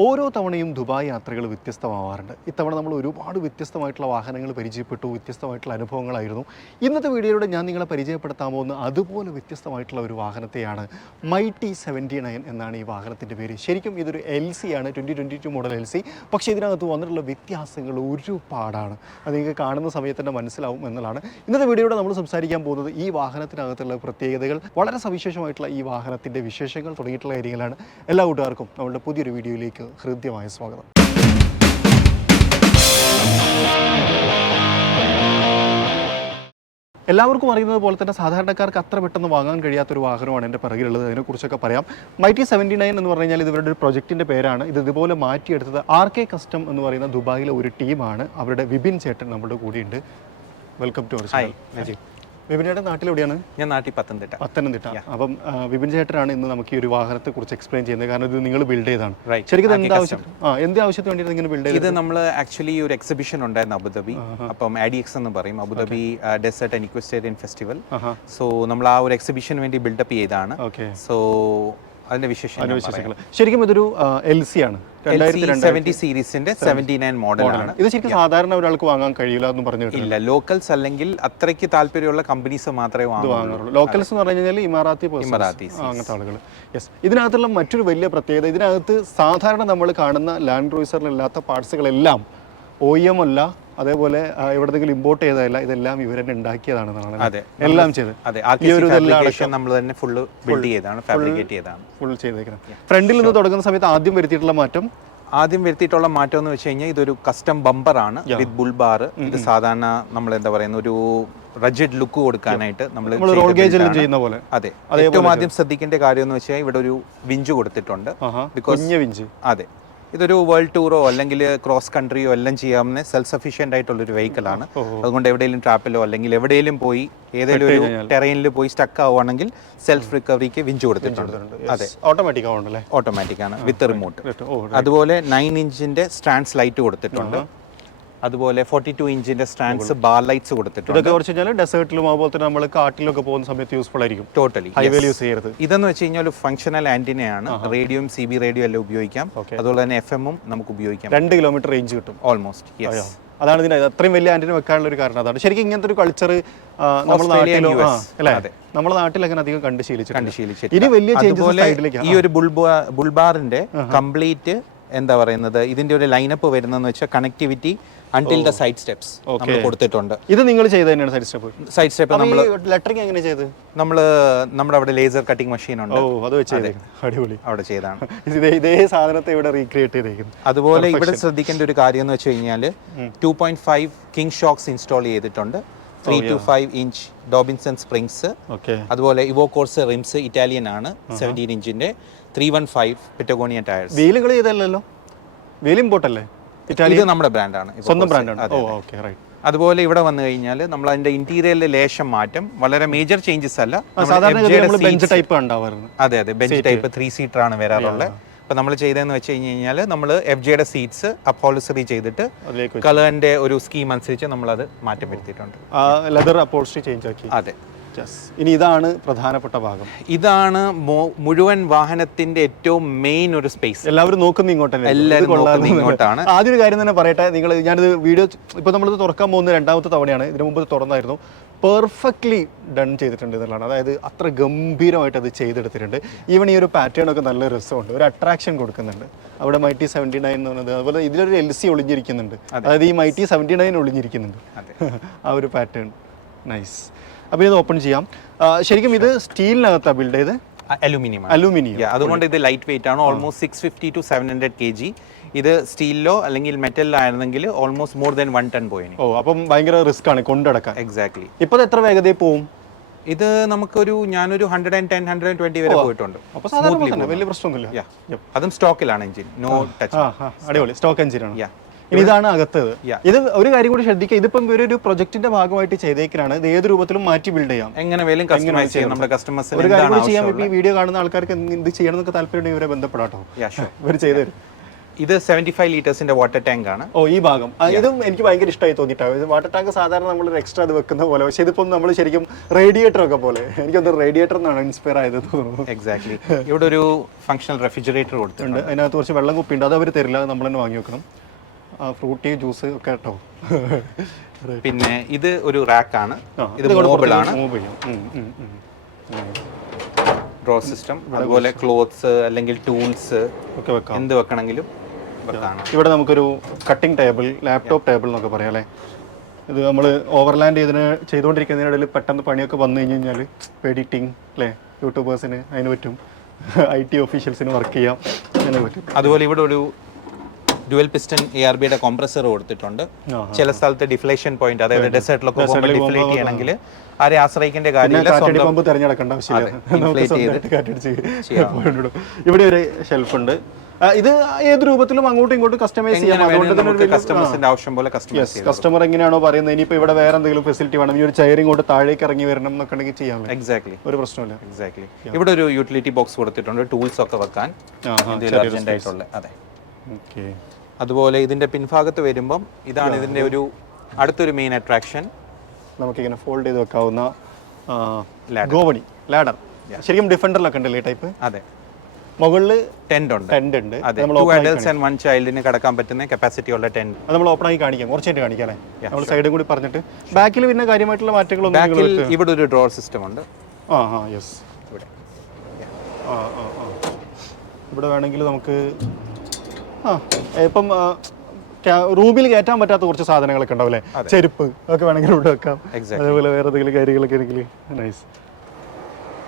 ഓരോ തവണയും ദുബായ് യാത്രകൾ വ്യത്യസ്തമാവാറുണ്ട്. ഇത്തവണ നമ്മൾ ഒരുപാട് വ്യത്യസ്തമായിട്ടുള്ള വാഹനങ്ങൾ പരിചയപ്പെട്ടു, വ്യത്യസ്തമായിട്ടുള്ള അനുഭവങ്ങളായിരുന്നു. ഇന്നത്തെ വീഡിയോയിലൂടെ ഞാൻ നിങ്ങളെ പരിചയപ്പെടുത്താൻ പോകുന്ന അതുപോലെ വ്യത്യസ്തമായിട്ടുള്ള ഒരു വാഹനത്തെയാണ്. മൈറ്റി 79 എന്നാണ് ഈ വാഹനത്തിൻ്റെ പേര്. ശരിക്കും ഇതൊരു LC ആണ്, 2022 മോഡൽ LC. പക്ഷേ ഇതിനകത്ത് വന്നിട്ടുള്ള വ്യത്യാസങ്ങൾ ഒരുപാടാണ്. അത് നിങ്ങൾക്ക് കാണുന്ന സമയത്ത് തന്നെ മനസ്സിലാവും എന്നുള്ളതാണ്. ഇന്നത്തെ വീഡിയോയിലൂടെ നമ്മൾ സംസാരിക്കാൻ പോകുന്നത് ഈ വാഹനത്തിനകത്തുള്ള പ്രത്യേകതകൾ, വളരെ സവിശേഷമായിട്ടുള്ള ഈ വാഹനത്തിൻ്റെ വിശേഷങ്ങൾ തുടങ്ങിയിട്ടുള്ള കാര്യങ്ങളാണ്. എല്ലാ കൂട്ടുകാർക്കും നമ്മളുടെ പുതിയൊരു വീഡിയോയിലേക്ക് ഹൃദ്യമായ സ്വാഗതം. എല്ലാവർക്കും അറിയുന്നത് പോലെ തന്നെ സാധാരണക്കാർക്ക് അത്ര പെട്ടെന്ന് വാങ്ങാൻ കഴിയാത്തൊരു വാഹനമാണ് എൻ്റെ പിറകിലുള്ളത്. അതിനെക്കുറിച്ചൊക്കെ പറയാം. മൈറ്റി 79 എന്ന് പറഞ്ഞു കഴിഞ്ഞാൽ ഇത് ഇവരുടെ ഒരു പ്രൊജക്റ്റിൻ്റെ പേരാണ്. ഇത് ഇതുപോലെ മാറ്റിയെടുത്തത് RK കസ്റ്റം എന്ന് പറയുന്ന ദുബായിലെ ഒരു ടീമാണ്. അവരുടെ വിപിൻ ചേട്ടൻ നമ്മുടെ കൂടെയുണ്ട്. Welcome to our channel. Vipin ചേട്ടൻ നാട്ടിലെവിടെയാണ്? ഞാൻ നാട്ടിൽ പത്തനംതിട്ട. അപ്പം വിപിൻ ചേട്ടനാണ് ഇന്ന് നമുക്ക് ഈ ഒരു വാഹനത്തെ കുറിച്ച് എക്സ്പ്ലെയിൻ ചെയ്യുന്നത്. കാരണം ഇത് നിങ്ങൾ ബിൽഡ് ചെയ്താണ്. ശരിക്കും എന്ത് ആവശ്യത്തിന് വേണ്ടിയിട്ട് ഇങ്ങനെ ബിൽഡ് ചെയ്തത്? ഇത് നമ്മൾ ആക്ച്വലി ഒരു എക്സിബിഷൻ ഉണ്ടായിരുന്നു അബുദാബി. അപ്പം ADX എന്ന് പറയും, Abu Dhabi desert and equestrian festival. So നമ്മൾ ആ ഒരു എക്സിബിഷൻ വേണ്ടി ബിൽഡപ്പ് ചെയ്താണ്. സോ അതിന്റെ വിശേഷങ്ങൾ ശരിക്കും ഇതൊരു LC ആണ്. 70 സീരീസിന്റെ 79 മോഡലാണ്. ഇത് ശരിക്കും സാധാരണ ഒരാൾക്ക് വാങ്ങാൻ കഴിയില്ല എന്ന് പറഞ്ഞു ഇല്ല. ലോക്കൽസ് അല്ലെങ്കിൽ അത്രയ്ക്ക് താല്പര്യമുള്ള കമ്പനീസ് മാത്രമേ വാങ്ങാറുള്ളൂ. ലോക്കൽസ് എന്ന് പറഞ്ഞു കഴിഞ്ഞാൽ ഇമാറാത്തി അങ്ങനത്തെ ആളുകൾ. യെസ്. ഇതിനകത്തുള്ള മറ്റൊരു വലിയ പ്രത്യേകത, ഇതിനകത്ത് സാധാരണ നമ്മൾ കാണുന്ന ലാൻഡ് ക്രൂസറിലില്ലാത്ത പാർട്സുകളെല്ലാം OEM അല്ല, അതേപോലെ എവിടെയെങ്കിലും ഇമ്പോർട്ട് ചെയ്തതല്ല, ഇതെല്ലാം ഇവർ തന്നെ ഉണ്ടാക്കിയതാണെന്നാണ് എല്ലാം ചെയ്ത്. ഫുൾ ചെയ്തേക്കുന്നത്. ഫ്രണ്ടിൽ നിന്ന് തുടങ്ങുന്ന സമയത്ത് ആദ്യം വരുത്തിയിട്ടുള്ള മാറ്റം എന്ന് വെച്ച് കഴിഞ്ഞാൽ ഇതൊരു കസ്റ്റം ബമ്പർ ആണ് വിത്ത് ബുൾ ബാർ. ഇത് സാധാരണ നമ്മൾ എന്താ പറയുന്ന ഒരു റജിഡ് ലുക്ക് കൊടുക്കാനായിട്ട് നമ്മൾ റോൾ ഗേജിൽ ചെയ്യുന്ന പോലെ. അതെ. ഏറ്റവും ആദ്യം ശ്രദ്ധിക്കേണ്ട കാര്യം എന്ന് വെച്ചാൽ ഇവിടെ ഒരു വിഞ്ച് കൊടുത്തിട്ടുണ്ട്. വിഞ്ച്. അതെ. ഇതൊരു വേൾഡ് ടൂറോ അല്ലെങ്കിൽ ക്രോസ് കൺട്രിയോ എല്ലാം ചെയ്യാവുന്ന സെൽഫ് സഫീഷ്യന്റ് ആയിട്ടുള്ളൊരു വെഹിക്കിൾ ആണ്. അതുകൊണ്ട് എവിടെയെങ്കിലും ട്രാപ്പിലോ അല്ലെങ്കിൽ എവിടെയെങ്കിലും പോയി ഏതെങ്കിലും ഒരു ടെറൈനിൽ പോയി സ്റ്റക്ക് ആവുകയാണെങ്കിൽ സെൽഫ് റിക്കവറിക്ക് വിഞ്ച് കൊടുത്തിട്ടുണ്ട്. അതെ, ഓട്ടോമാറ്റിക് ആണ് വിത്ത് റിമോട്ട്. അതുപോലെ 9 ഇഞ്ചിന്റെ സ്റ്റാൻഡ്സ് ലൈറ്റ് കൊടുത്തിട്ടുണ്ട്. അതുപോലെ 42 ഇഞ്ചിന്റെ സ്റ്റാൻഡ്സ് ബാർ ലൈറ്റ്സ് കൊടുത്തിട്ടുണ്ട്. ഡെസേർട്ടിലും അതുപോലെ തന്നെ നമ്മൾ കാട്ടിലൊക്കെ പോകുന്ന സമയത്ത് യൂസ്ഫുൾ ആയിരിക്കും. ടോട്ടലി ഹൈവേയിൽ യൂസ് ചെയ്യരുത്. ഇതെന്ന് വെച്ച് കഴിഞ്ഞാൽ ഒരു ഫംഗ്ഷണൽ ആന്റിനയാണ്. റേഡിയോയും CB റേഡിയോ എല്ലാം ഉപയോഗിക്കാം. അതുപോലെ തന്നെ FM നമുക്ക് ഉപയോഗിക്കാം. 2 കിലോമീറ്റർ റേഞ്ച് കിട്ടും ഓൾമോസ്റ്റ്. അതാണ് ഇതിന് അത്രയും വലിയ ആന്റിന വെക്കാനുള്ള ഒരു കാരണം. അതാണ് ശരിക്കും ഇങ്ങനത്തെ ഒരു കൾച്ചർ നമ്മുടെ നാട്ടിലോ അല്ലേ, നമ്മുടെ നാട്ടിൽ അങ്ങനെ അധികം കണ്ടു ശീലിച്ചു. ഇനി വലിയ ചേഞ്ചസ്. ഈ ഒരു ബുൾബാറിന്റെ കംപ്ലീറ്റ് എന്താ പറയുന്നത്, ഇതിന്റെ ഒരു ലൈനപ്പ് വരുന്നതെന്ന് വെച്ചാൽ connectivity until the side steps നമ്മൾ കൊടുത്തിട്ടുണ്ട്. ഇത് നിങ്ങൾ ചെയ്ത തന്നെയാണ് സൈഡ് സ്റ്റെപ്പ്. നമ്മൾ ലെറ്ററിംഗ് എങ്ങനെ ചെയ്ത്? നമ്മുടെ അവിടെ ലേസർ കട്ടിംഗ് മെഷീൻ ഉണ്ട്. അത് വെച്ച് അടിപൊളി അവിടെ ചെയ്താണ്. ഇതേ സാധനത്തെ ഇവിടെ റീക്രിയേറ്റ് ചെയ്തേക്കുന്നു. അതുപോലെ ഇവിടെ ശ്രദ്ധിക്കേണ്ട ഒരു കാര്യം എന്ന് വെച്ച് കഴിഞ്ഞാൽ 2.5 കിങ് ഷോക്സ് ഇൻസ്റ്റാൾ ചെയ്തിട്ടുണ്ട്. 3 to 5 ഇഞ്ച് ഡോബിൻസൺ സ്പ്രിങ്സ്. അതുപോലെ ഇവോകോർസ് റിംസ് ഇറ്റാലിയൻ ആണ്. 17 ഇഞ്ചിന്റെ 315 പെറ്റഗോണിയ ടയർസ്. വീലുകൾ ചെയ്തല്ലോ, വീൽ ഇമ്പോർട്ട് അല്ലേ? ഇത് നമ്മുടെ ബ്രാൻഡാണ്, സ്വന്തം ബ്രാൻഡാണ്. അതുപോലെ ഇവിടെ വന്നു കഴിഞ്ഞാൽ നമ്മൾ അതിന്റെ ഇന്റീരിയറിലെ ലേശം മാറ്റം, വളരെ മേജർ ചേഞ്ചസ് അല്ല. ബെഞ്ച് ടൈപ്പ് ഉണ്ടാവാറുണ്ട്. അതെ, ബെഞ്ച് ടൈപ്പ് 3 സീറ്റർ ആണ് വരാറുള്ളത്. അപ്പൊ നമ്മൾ ചെയ്തതെന്ന് വെച്ച് കഴിഞ്ഞാൽ നമ്മൾ FJയുടെ സീറ്റ്സ് അപ്പോളിസറി ചെയ്തിട്ട് കളറിന്റെ ഒരു സ്കീം അനുസരിച്ച് നമ്മൾ അത് മാറ്റം വരുത്തിയിട്ടുണ്ട്. ലെതർ അപ്പോൾസ്റ്ററി ചേഞ്ച് ആക്കി. അതെ. ഇനി ഇതാണ് പ്രധാനപ്പെട്ട ഭാഗം. ഇതാണ് മുഴുവൻ വാഹനത്തിന്റെ ഏറ്റവും മെയിൻ ഒരു സ്പേസ്. എല്ലാവരും നോക്കുന്ന ഇങ്ങോട്ടാണ്. ആദ്യം ഒരു കാര്യം തന്നെ പറയട്ടെ, ഞാനിത് വീഡിയോ ഇപ്പോൾ നമ്മളിത് തുറക്കാൻ പോകുന്ന 2ാമത്തെ തവണയാണ്. ഇതിനു മുമ്പ് തുറന്നായിരുന്നു. പെർഫെക്റ്റ്ലി ഡൺ ചെയ്തിട്ടുണ്ട് എന്നുള്ളതാണ്. അതായത് അത്ര ഗംഭീരമായിട്ട് അത് ചെയ്തെടുത്തിട്ടുണ്ട്. ഈവൻ ഈ ഒരു പാറ്റേൺ ഒക്കെ നല്ല രസമുണ്ട്, ഒരു അട്രാക്ഷൻ കൊടുക്കുന്നുണ്ട്. അവിടെ മൈറ്റി 79 എന്ന് പറയുന്നത്, അതുപോലെ ഇതിലൊരു LC ഒളിഞ്ഞിരിക്കുന്നുണ്ട്. അതായത് ഈ മൈറ്റി 79 ഒളിഞ്ഞിരിക്കുന്നുണ്ട് ആ ഒരു പാറ്റേൺ. നൈസ്. അപ്പോൾ ഇത് ഓപ്പൺ ചെയ്യാം. ശരിക്കും ഇത് സ്റ്റീലിനകത്താണ് ബിൽഡ് ചെയ്ത്? അലൂമിനിയം. അതുകൊണ്ട് ഇത് ലൈറ്റ് വെയിറ്റ് ആണ്. Almost 650 to 700 kg. ഇത് സ്റ്റീലിലോ അല്ലെങ്കിൽ മെറ്റലിലോ ആയിരുന്നെങ്കിൽ ഓൾമോസ്റ്റ് മോർ ദാൻ 1 ടൺ പോയി. അപ്പം ഭയങ്കര റിസ്ക് ആണ് കൊണ്ടെടുക്കാൻ. എക്സാക്ട്ലി. ഇപ്പോൾ എത്ര വേഗതയിൽ പോവും? ഇത് ഞാനൊരു 110 120 വരെ പോയിട്ടുണ്ട്. അപ്പോൾ സാധാരണ വലിയ പ്രശ്നമൊന്നുമില്ല. അതും സ്റ്റോക്കിലാണ് എഞ്ചിൻ, നോ ടച്ച്. അടിപൊളി സ്റ്റോക്ക് എഞ്ചിനാണ്. ഇനി ഇതാണ് അകത്തത്. ഇത് ഒരു കാര്യം കൂടി ശ്രദ്ധിക്കുക, ഇതിപ്പം ഒരു പ്രൊജക്ടിന്റെ ഭാഗമായിട്ട് ചെയ്തേക്കാണ്. ഇത് ഏത് രൂപത്തിലും മാറ്റി ബിൽഡ് ചെയ്യാം. എങ്ങനെ വേലും കസ്റ്റമൈസ് ചെയ്യാം. നമ്മുടെ കസ്റ്റമേഴ്സിന് ഒരു കാര്യം കൂടി ചെയ്യാം. ഇപ്പോൾ ഈ വീഡിയോ കാണുന്ന ആൾക്കാർക്ക് എന്ത് ചെയ്യണം എന്നൊക്കെ താല്പര്യം ഇവരെ ബന്ധപ്പെടാട്ടോ, ഇവർ ചെയ്തു തരും. ഇത് 75 ലീറ്റേഴ്സിന്റെ വാട്ടർ ടാങ്ക് ആണ്. ഓ ഈ ഭാഗം ഇതും എനിക്ക് ഭയങ്കര ഇഷ്ടമായി തോന്നിയിട്ടാണ്. വാട്ടർ ടാങ്ക് സാധാരണ നമ്മൾ എക്സ്ട്രാ അത് വെക്കുന്ന പോലെ, പക്ഷേ ഇതിപ്പം നമ്മൾ ശരിക്കും റേഡിയേറ്റർ ഒക്കെ പോലെ എനിക്കൊന്ന് റേഡിയേറ്റർ എന്നാണ് ഇൻസ്പയർ ആയത് തോന്നുന്നു. എക്സാക്ട്ലി. ഇവിടെ ഒരു ഫങ്ഷണൽ റെഫ്രിജറേറ്റർ കൊടുത്തിട്ടുണ്ട്. അതിനകത്ത് കുറച്ച് വെള്ളം കുപ്പിയുണ്ട്, അത് അവർ തരില്ല, നമ്മൾ തന്നെ വാങ്ങി വെക്കണം. ഫ്രൂട്ടി ജ്യൂസ് ഒക്കെ കേട്ടോ. പിന്നെ ഇത് ഒരു റാക്കാണ്, ഇത് മൂവബിൾ ആണ്. ഡ്രോ സിസ്റ്റം, അതുപോലെ ക്ലോത്ത്സ് അല്ലെങ്കിൽ ടൂൾസ് ഒക്കെ വെക്കാം, എന്ത് വെക്കണമെങ്കിലും വെക്കാം. ഇവിടെ നമുക്കൊരു കട്ടിംഗ് ടേബിൾ, ലാപ്ടോപ്പ് ടേബിൾ എന്നൊക്കെ പറയാം അല്ലേ. ഇത് നമ്മൾ ഓവർലാൻഡ് ചെയ്തുകൊണ്ടിരിക്കുന്നതിനിടയിൽ പെട്ടെന്ന് പണിയൊക്കെ വന്നു കഴിഞ്ഞാൽ എഡിറ്റിംഗ് അല്ലേ, യൂട്യൂബേഴ്സിന് അതിന് പറ്റും, IT ഓഫീഷ്യൽസിന് വർക്ക് ചെയ്യാം, അങ്ങനെ പറ്റും. അതുപോലെ ഇവിടെ ഒരു ഡ്യുവൽ പിസ്റ്റൺ ARBയുടെ കോംപ്രസർ കൊടുത്തിട്ടുണ്ട്. ചില സ്ഥലത്ത് ഡിഫ്ലേഷൻ പോയിന്റ്, അതായത് ഡെസേർട്ടിലൊക്കെ പോകുമ്പോൾ ഡിഫ്ലേറ്റ് ചെയ്യണമെങ്കിൽ ആരെ ആശ്രയിക്കേണ്ട കാര്യമില്ല, തിരഞ്ഞെടുക്കേണ്ട ആവശ്യമില്ല. ഇവിടെ ഒരു ഷെൽഫ് ഉണ്ട്. ഇത് ഏത് രൂപത്തിലും അങ്ങോട്ടും ഇങ്ങോട്ടും കസ്റ്റമൈസ് ചെയ്യാം. അതുകൊണ്ട് തന്നെ കസ്റ്റമേഴ്സിന്റെ ആവശ്യം പോലെ കസ്റ്റമർ എങ്ങനെയാണോ പറയുന്നത്, ഇനിയിപ്പോൾ ഇവിടെ വേറെ എന്തെങ്കിലും ഫെസിലിറ്റി വേണം, ഈ ഒരു ചെയർ ഇങ്ങോട്ട് താഴേക്ക് ഇറങ്ങി വരണം എന്നൊക്കെ ഉണ്ടെങ്കിൽ ചെയ്യാം. എക്സാക്ട്ലി, ഒരു പ്രശ്നമില്ല. എക്സാക്ട്ലി. ഇവിടെ ഒരു യൂട്ടിലിറ്റി ബോക്സ് കൊടുത്തിട്ടുണ്ട്, ടൂൾസ് ഒക്കെ വെക്കാൻ അർജന്റ് ആയിട്ടുള്ള. അതെ, അതുപോലെ ഇതിന്റെ പിൻഭാഗത്ത് വരുമ്പം ഇതാണ് ഇതിന്റെ ഒരു അടുത്തൊരു മെയിൻ അട്രാക്ഷൻ. നമുക്കിങ്ങനെ ഫോൾഡ് ചെയ്ത് വെക്കാവുന്ന ഗോവണി ലാഡർ. ശരിക്കും ഡിഫൻഡറിലൊക്കെ ഉണ്ടല്ലേ ഈ ടൈപ്പ്? അതെ. മുകളിൽ ടെന്റ് ഉണ്ട്. അതെ, 2 adults and 1 childന് കടക്കാൻ പറ്റുന്ന കപ്പാസിറ്റി ഉള്ള ടെന്റ്. അത് നമ്മൾ ഓപ്പൺ ആയി കാണിക്കാം, കുറച്ചായിട്ട് കാണിക്കാം അല്ലേ, നമ്മൾ സൈഡും കൂടി പറഞ്ഞിട്ട്. ബാക്കിൽ പിന്നെ കാര്യമായിട്ടുള്ള മാറ്റങ്ങളൊന്നും ബാക്കിൽ ഇവിടെ ഒരു ഡ്രോർ സിസ്റ്റം ഉണ്ട്. യെസ്. ഇവിടെ വേണമെങ്കിൽ നമുക്ക് ഇപ്പം റൂമിൽ കയറ്റാൻ പറ്റാത്ത കുറച്ച് സാധനങ്ങളൊക്കെ ഉണ്ടാവില്ലേ, ചെരുപ്പ് ഒക്കെ വേണമെങ്കിൽ ഇവിടെ വെക്കാം. അതേപോലെ വേറെ എന്തെങ്കിലും കാര്യങ്ങളൊക്കെ ആണെങ്കിൽ നൈസ്.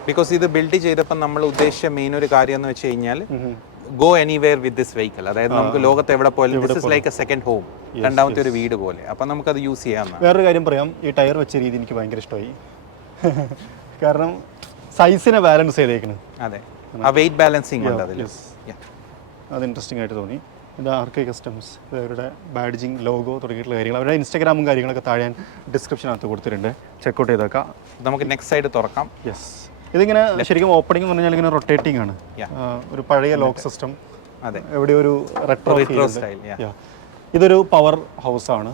ബിക്കോസ് ഇത് ബിൽഡ് ചെയ്തപ്പോൾ നമ്മൾ ഉദ്ദേശിച്ച മെയിൻ ഒരു കാര്യം എന്ന് വെച്ച് കഴിഞ്ഞാൽ go anywhere with this vehicle. അതായത് നമുക്ക് ലോകത്ത് എവിടെ പോയാലും this is like A second home, രണ്ടാമത്തെ ഒരു വീട് പോലെ. അപ്പം നമുക്കത് യൂസ് ചെയ്യാം. വേറൊരു കാര്യം പറയാം, ഈ ടയർ വെച്ച രീതി എനിക്ക് ഭയങ്കര ഇഷ്ടമായി. കാരണം സൈസിനെ ബാലൻസ് ചെയ്തേക്കണം. അതെ, ആ വെയിറ്റ് ബാലൻസിങ് ഉണ്ട് അതിൽ. അത് ഇൻട്രസ്റ്റിംഗ് ആയിട്ട് തോന്നി. ഇത് RK കസ്റ്റംസ്, അവരുടെ ബാഡ്ജിങ്, ലോഗോ തുടങ്ങിയിട്ടുള്ള കാര്യങ്ങൾ, അവരുടെ ഇൻസ്റ്റാഗ്രാമും കാര്യങ്ങളൊക്കെ താഴെ ഡിസ്ക്രിപ്ഷനകത്ത് കൊടുത്തിട്ടുണ്ട്, ചെക്കൗട്ട് ചെയ്തേക്കാം. നമുക്ക് നെക്സ്റ്റ് സൈഡ് തുറക്കാം. യെസ്. ഇതിങ്ങനെ ശരിക്കും ഓപ്പണിംഗ് എന്ന് പറഞ്ഞാൽ ഇങ്ങനെ റൊട്ടേറ്റിംഗ് ആണ്, ഒരു പഴയ ലോക്ക് സിസ്റ്റം. അതെ, എവിടെ ഒരു റെട്രോ സ്റ്റൈൽ. ഇതൊരു പവർ ഹൗസ് ആണ്.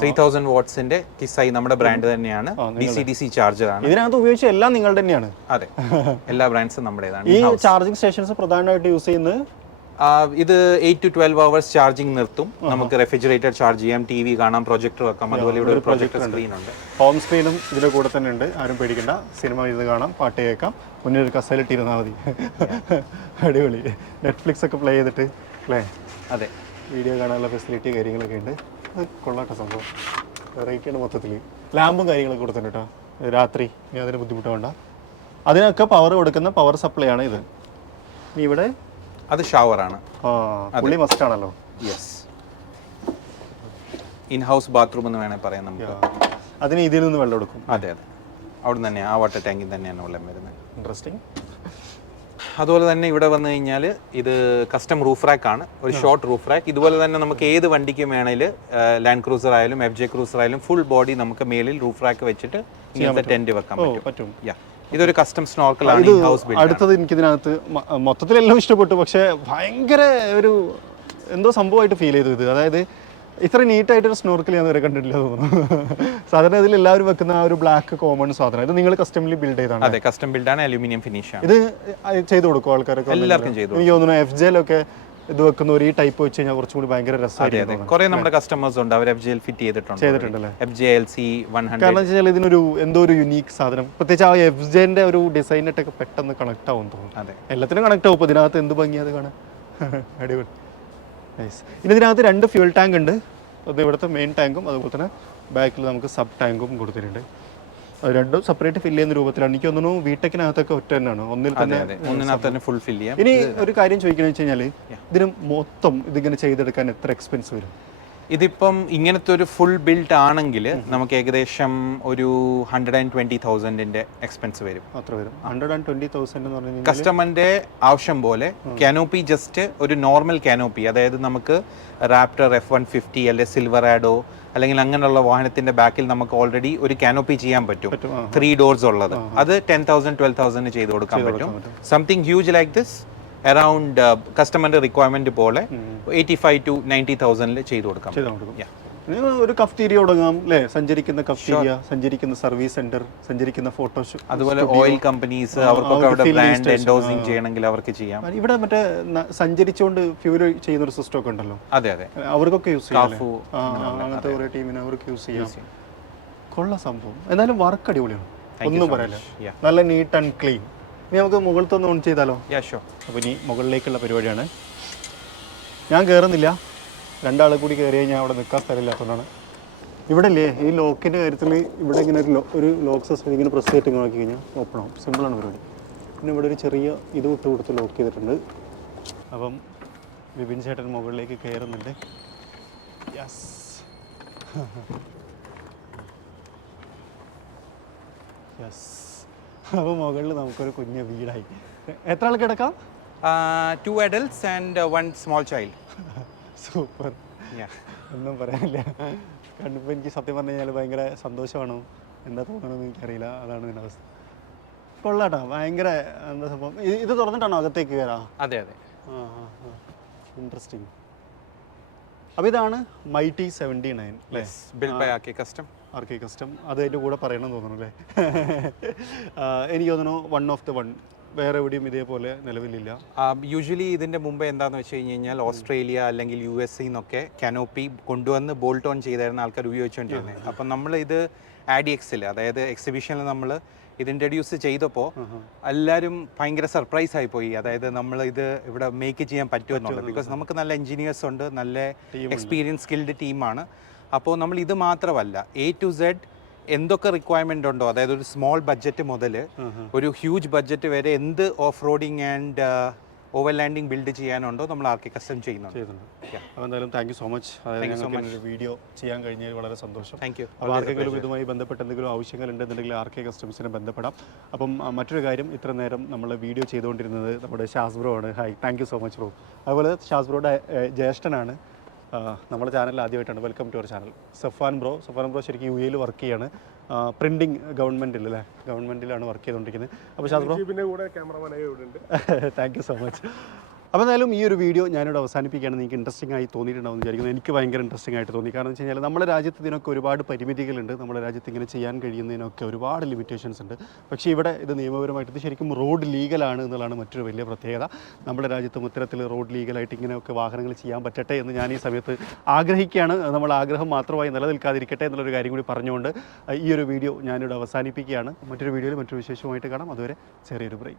3000 വാട്ട്സിന്റെ കിസായി നമ്മുടെ ബ്രാൻഡ് തന്നെയാണ്. DC ചാർജർ ആണ് ഇതിനകത്ത് ഉപയോഗിച്ച എല്ലാം നിങ്ങളുടെ തന്നെയാണ്. അതെ, എല്ലാ ബ്രാൻഡ്സും നമ്മുടേതാണ്. ഈ ചാർജിങ് സ്റ്റേഷൻസ് പ്രധാനമായിട്ട് യൂസ് ചെയ്യുന്നത് ഇത് 8 to 12 hours ചാർജിങ് നിർത്തും. നമുക്ക് റെഫ്രിജറേറ്റർ ചാർജ് ചെയ്യാം, TV കാണാം, പ്രൊജക്ടർ വെക്കാം. അതുപോലെ ഇവിടെ ഒരു പ്രൊജക്ടർ സ്ക്രീൻ ഉണ്ട്. ഹോം സ്ക്രീനും ഇതിന്റെ കൂടെ തന്നെ ഉണ്ട്, ആരും പേടിക്കണ്ട. സിനിമ ഇത് കാണാം, പാട്ട് കേൾക്കാം, മുന്നിൽ ഒരു കസേലിട്ട് ഇരുന്നാൽ മതി. അടിപൊളി. നെറ്റ്ഫ്ലിക്സ് ഒക്കെ പ്ലേ ചെയ്തിട്ട് അല്ലേ? അതെ, വീഡിയോ കാണാനുള്ള ഫെസിലിറ്റി കാര്യങ്ങളൊക്കെ ഉണ്ട്. അത് കൊള്ളാട്ട സംഭവം, വെറൈറ്റിയാണ് മൊത്തത്തിൽ. ലാമ്പും കാര്യങ്ങളൊക്കെ കൊടുത്തിട്ടുണ്ട് കേട്ടോ, രാത്രി അതിന് ബുദ്ധിമുട്ട് വേണ്ട. അതിനൊക്കെ പവർ കൊടുക്കുന്ന പവർ സപ്ലൈ ആണ് ഇത്. ഇവിടെ അത് ഷവർ ആണ്, പുള്ളി മസ്റ്റ് ആണല്ലോ. യെസ്, ഇൻ ഹൗസ് ബാത്റൂം എന്ന് വേണേൽ പറയാം നമുക്ക്. അതിന് ഇതിൽ നിന്ന് വെള്ളം എടുക്കും. അതെ അതെ, അവിടെ തന്നെ ആ വാട്ടർ ടാങ്കിൽ തന്നെയാണ് വെള്ളം വരുന്നത്. ഇൻട്രസ്റ്റിംഗ്. അതുപോലെ തന്നെ ഇവിടെ വന്നു കഴിഞ്ഞാൽ ഇത് കസ്റ്റം റൂഫ് റാക്ക് ആണ്, ഒരു ഷോർട്ട് റൂഫ് റാക്ക്. ഇതുപോലെ തന്നെ നമുക്ക് ഏത് വണ്ടിക്കും വേണേലും, ലാൻഡ് ക്രൂസർ ആയാലും FJ ക്രൂസർ ആയാലും, ഫുൾ ബോഡി നമുക്ക് മേലിൽ റൂഫ് റാക്ക് വെച്ചിട്ട് ഇങ്ങനത്തെ ടെന്റ് വെക്കാൻ പറ്റും. ഇതൊരു കസ്റ്റം സ്നോർക്കൽ ആണ്, ഹൗസ് ബിൽഡ്. അടുത്തത് എനിക്ക് ഇതിനകത്ത് മൊത്തത്തിലെല്ലാം ഇഷ്ടപ്പെട്ടു, പക്ഷേ ഭയങ്കര ഒരു എന്തോ സംഭവമായിട്ട് ഫീൽ ചെയ്തു ഇത്. അതായത് ഇത്ര നീറ്റായിട്ടൊരു സ്നോർക്കൽ ഞാൻ വരെ കണ്ടിട്ടില്ല തോന്നുന്നു. സാധാരണ ഇതിൽ എല്ലാവരും വെക്കുന്ന ആ ഒരു ബ്ലാക്ക് കോമൺ സാധനം, ഇത് നിങ്ങൾ കസ്റ്റംലി ബിൽഡ് ചെയ്താണ്? അതെ, കസ്റ്റം ബിൽഡ് ആണ്, അലൂമിനിയം ഫിനിഷ് ആണ്. ഇത് ചെയ്തു കൊടുക്കും ആൾക്കാരൊക്കെ? എല്ലാവർക്കും ചെയ്തു. എനിക്ക് തോന്നുന്നു FJയിലൊക്കെ ഇത് വെക്കുന്നവർ ഈ ടൈപ്പ് വെച്ച് കഴിഞ്ഞാൽ കുറച്ചും കൂടി ഭയങ്കര രസമായിരിക്കും. കുറെ നമ്മുടെ കസ്റ്റമേഴ്സ് ഉണ്ട്, അവർ FJയിൽ ഫിറ്റ് ചെയ്തിട്ടുണ്ടല്ലേ? FJ-LC 100. കാരണം വെച്ചാൽ ഇതിനൊരു എന്തോ ഒരു യുണീക്ക് സാധനം, പ്രത്യേകിച്ച് ആ FJന്റെ ഒരു ഡിസൈനായിട്ടൊക്കെ പെട്ടെന്ന് കണക്ട് ആവും തോന്നുന്നു. അതെ, എല്ലാത്തിനും കണക്ട് ആവും. ഇപ്പോൾ ഇതിനകത്ത് എന്ത് ഭംഗിയത് കാണാൻ, അടിപൊളി. നൈസ്. ഇനി ഇതിനകത്ത് 2 ഫ്യൂൽ ടാങ്ക് ഉണ്ട്. അത് ഇവിടുത്തെ മെയിൻ ടാങ്കും അതുപോലെ തന്നെ ബാക്കിൽ നമുക്ക് സബ് ടാങ്കും കൊടുത്തിട്ടുണ്ട്. അത് രണ്ടും സെപ്പറേറ്റ് ഫില്ല് ചെയ്യുന്ന രൂപത്തിലാണ്. എനിക്ക് തോന്നുന്നു വീടെക്കിനകത്തൊക്കെ ഒറ്റ തന്നെയാണ്, ഒന്നിനകത്ത് തന്നെ ഫുൾ ഫില്ല് ചെയ്യാം. ഇനി ഒരു കാര്യം ചോദിക്കുന്നത് വെച്ച് കഴിഞ്ഞാൽ ഇതിന് മൊത്തം ഇതിങ്ങനെ ചെയ്തെടുക്കാൻ എത്ര എക്സ്പെൻസ് വരും? ഇതിപ്പം ഇങ്ങനത്തെ ഒരു ഫുൾ ബിൽഡ് ആണെങ്കിൽ നമുക്ക് ഏകദേശം ഒരു 120,000 എക്സ്പെൻസ് വരും. അത്ര വരും. 120,000 എന്ന് പറഞ്ഞു കഴിഞ്ഞാൽ കസ്റ്റമറിന്റെ ആവശ്യം പോലെ. കാനോപ്പി ജസ്റ്റ് ഒരു നോർമൽ കാനോപ്പി, അതായത് നമുക്ക് റാപ്റ്റർ F150 അല്ലെങ്കിൽ സിൽവറാഡോ അല്ലെങ്കിൽ അങ്ങനെയുള്ള വാഹനത്തിന്റെ ബാക്കിൽ നമുക്ക് ഓൾറെഡി ഒരു കാനോപ്പി ചെയ്യാൻ പറ്റും, 3 doors ഉള്ളത്. അത് 10,000 12,000 ചെയ്ത് കൊടുക്കാൻ പറ്റും. Something huge like this around കസ്റ്റമറിന്റെ റിക്വയർമെന്റ് പോലെ 85 to 90,000 ചെയ്തു കൊടുക്കാം. Yeah. ഒരു കഫ്റ്റീരിയ തുടങ്ങാം അല്ലേ? സഞ്ചരിക്കുന്ന കഫ്റ്റീരിയ, സഞ്ചരിക്കുന്ന സർവീസ് സെന്റർ, സഞ്ചരിക്കുന്ന ഫോട്ടോഷൂട്ട്, അതുപോലെ ഓയിൽ കമ്പനീസ് അവർക്കൊക്കെ അവിടെ ബ്രാൻഡ് എൻഡോസിങ് ചെയ്യണമെങ്കിൽ അവർക്ക് ചെയ്യാം. ഇവിടെ മറ്റേ സഞ്ചരിച്ചുകൊണ്ട് ഫ്യൂൽ ചെയ്യുന്ന ഒരു സിസ്റ്റം ഒക്കെ ഉണ്ടല്ലോ, അതെ അതെ, അവർക്കൊക്കെ യൂസ് ചെയ്യാം. കാഫു അങ്ങനത്തെ കുറേ ടീമിന് അവർക്ക് യൂസ് ചെയ്യാം. കൊള്ള സംഭവം. എന്തായാലും വർക്ക് അടിപൊളിയാണ്, ഒന്നും പറയാനില്ല. നല്ല നീറ്റ് ആൻഡ് ക്ലീൻ. ഇനി നമുക്ക് മുകളിലത്തൊന്ന് ഓൺ ചെയ്താലോ? അപ്പോൾ ഇനി മുകളിലേക്കുള്ള പരിപാടിയാണ്. ഞാൻ കയറുന്നില്ല, രണ്ടാളെ കൂടി കയറി കഴിഞ്ഞാൽ അവിടെ നിൽക്കാൻ സ്ഥലമില്ലാത്തതുകൊണ്ടാണ്. ഇവിടെ അല്ലേ ഈ ലോക്കിൻ്റെ കാര്യത്തിൽ ഇവിടെ ഇങ്ങനെ ഒരു ലോക്ക് സിസ്റ്റം ഇങ്ങനെ പ്രസ് ചെയ്തിട്ട് നോക്കി കഴിഞ്ഞാൽ ഓപ്പൺ ആവും. സിമ്പിളാണ് പരിപാടി. പിന്നെ ഇവിടെ ഒരു ചെറിയ ഇത് വിട്ട് കൊടുത്ത് ലോക്ക് ചെയ്തിട്ടുണ്ട്. അപ്പം വിപിൻ ചേട്ടൻ മുകളിലേക്ക് കയറുന്നുണ്ട്. Yes, yes. അപ്പോൾ മുകളിൽ നമുക്കൊരു കുഞ്ഞ വീടായി. എത്ര ആൾ കിടക്കാം? 2 adults and 1 small child. Super. ഒന്നും പറയാനില്ല. കണ്ടപ്പോൾ എനിക്ക് സത്യം പറഞ്ഞു കഴിഞ്ഞാൽ ഭയങ്കര സന്തോഷമാണ്. എന്താ തോന്നണമെന്ന് എനിക്കറിയില്ല, അതാണ് ഇതിൻ്റെ അവസ്ഥ. കൊള്ളാട്ടോ, ഭയങ്കര എന്താ സംഭവം. ഇത് തുറന്നിട്ടാണോ അകത്തേക്ക് കയറാം? അതെ അതെ. ഇൻട്രസ്റ്റിംഗ്. അപ്പോൾ ഇതാണ് മൈറ്റി 79 അല്ലേ? Build by RK custom. RK custom, അത് അതിൻ്റെ കൂടെ പറയണമെന്ന് തോന്നുന്നു അല്ലേ? എനിക്ക് തോന്നുന്നു 1 of the 1 വേറെ എവിടെയും ഇതേപോലെ നിലവിലില്ല. യൂഷ്വലി ഇതിൻ്റെ മുമ്പ് എന്താണെന്ന് വെച്ച് കഴിഞ്ഞാൽ ഓസ്ട്രേലിയ അല്ലെങ്കിൽ USA എന്നൊക്കെ കാനോപ്പി കൊണ്ടുവന്ന് ബോൾട്ട് ഓൺ ചെയ്തായിരുന്ന ആൾക്കാർ ഉപയോഗിച്ചുകൊണ്ടിരുന്നത്. അപ്പം നമ്മൾ ഇത് ADXൽ, അതായത് എക്സിബിഷനിൽ നമ്മൾ ഇത് ഇൻട്രൊഡ്യൂസ് ചെയ്തപ്പോൾ എല്ലാവരും ഭയങ്കര സർപ്രൈസ് ആയിപ്പോയി. അതായത് നമ്മൾ ഇത് ഇവിടെ മേക്ക് ചെയ്യാൻ പറ്റുമെന്നുള്ളത്. ബിക്കോസ് നമുക്ക് നല്ല എൻജിനീയേഴ്സ് ഉണ്ട്, നല്ല എക്സ്പീരിയൻസ് സ്കിൽഡ് ടീമാണ്. അപ്പോൾ നമ്മൾ ഇത് മാത്രമല്ല, A to Z എന്തൊക്കെ റിക്വയർമെൻ്റ് ഉണ്ടോ, അതായത് ഒരു സ്മോൾ ബഡ്ജറ്റ് മുതൽ ഒരു ഹ്യൂജ് ബഡ്ജറ്റ് വരെ എന്ത് off roading and overlanding build ചെയ്യാനുണ്ടോ നമ്മൾ ആർകെ കസ്റ്റം ചെയ്യുന്നുണ്ട്. അപ്പോൾ എന്തായാലും താങ്ക് യു സോ മച്ച്. അതായത് വീഡിയോ ചെയ്യാൻ കഴിഞ്ഞാൽ വളരെ സന്തോഷം. Thank you. അപ്പോൾ ആർക്കെങ്കിലും ഇതുമായി ബന്ധപ്പെട്ട് എന്തെങ്കിലും ആവശ്യങ്ങൾ ഉണ്ടെന്നുണ്ടെങ്കിൽ ആർകെ കസ്റ്റംസിനെ ബന്ധപ്പെടാം. അപ്പം മറ്റൊരു കാര്യം, ഇത്ര നേരം നമ്മൾ വീഡിയോ ചെയ്തുകൊണ്ടിരുന്നത് നമ്മുടെ ഷാസ് ബ്രോ ആണ്. Hi, thank you so much bro. അതുപോലെ ഷാസ് ബ്രോയുടെ ജ്യേഷ്ഠനാണ് നമ്മുടെ ചാനലിൽ ആദ്യമായിട്ടാണ്. Welcome to our channel. Safan bro ശരിക്കും UAE വർക്ക് ചെയ്യാണ്. പ്രിൻറ്റിങ് ഗവൺമെൻറ്റിൽ അല്ലേ, ഗവൺമെൻറ്റിലാണ് വർക്ക് ചെയ്തുകൊണ്ടിരിക്കുന്നത്. അപ്പോൾ Shaz bro thank you so much. അപ്പോൾ എന്തായാലും ഈ ഒരു വീഡിയോ ഞാനിവിടെ അവസാനിപ്പിക്കുകയാണ്. നിങ്ങൾക്ക് ഇൻട്രസ്റ്റിംഗ് ആയി തോന്നിയിട്ടുണ്ടാവും വിചാരിക്കുന്നു. എനിക്ക് ഭയങ്കര ഇൻട്രസ്റ്റിംഗ് ആയിട്ട് തോന്നി. കാരണം എന്ന് വെച്ച് കഴിഞ്ഞാൽ നമ്മുടെ രാജ്യത്ത് ഇതിനൊക്കെ ഒരുപാട് പരിമിതികളുണ്ട്. നമ്മുടെ രാജ്യത്ത് ഇങ്ങനെ ചെയ്യാൻ കഴിയുന്നതിനൊക്കെ ഒരുപാട് ലിമിറ്റേഷൻസ് ഉണ്ട്. പക്ഷേ ഇവിടെ ഇത് നിയമപരമായിട്ട് ഇത് ശരിക്കും റോഡ് ലീഗലാണ് എന്നുള്ളതാണ് മറ്റൊരു വലിയ പ്രത്യേകത. നമ്മുടെ രാജ്യത്തും ഇത്തരത്തിൽ റോഡ് ലീഗലായിട്ട് ഇങ്ങനെയൊക്കെ വാഹനങ്ങൾ ചെയ്യാൻ പറ്റട്ടെ എന്ന് ഞാൻ ഈ സമയത്ത് ആഗ്രഹിക്കുകയാണ്. നമ്മൾ ആഗ്രഹം മാത്രമായി നിലനിൽക്കാതിരിക്കട്ടെ എന്നുള്ളൊരു കാര്യം കൂടി പറഞ്ഞുകൊണ്ട് ഈ ഒരു വീഡിയോ ഞാനിവിടെ അവസാനിപ്പിക്കുകയാണ്. മറ്റൊരു വീഡിയോയിൽ മറ്റൊരു വിശേഷമായിട്ട് കാണാം. അതുവരെ ചെറിയൊരു ബ്രേക്ക്.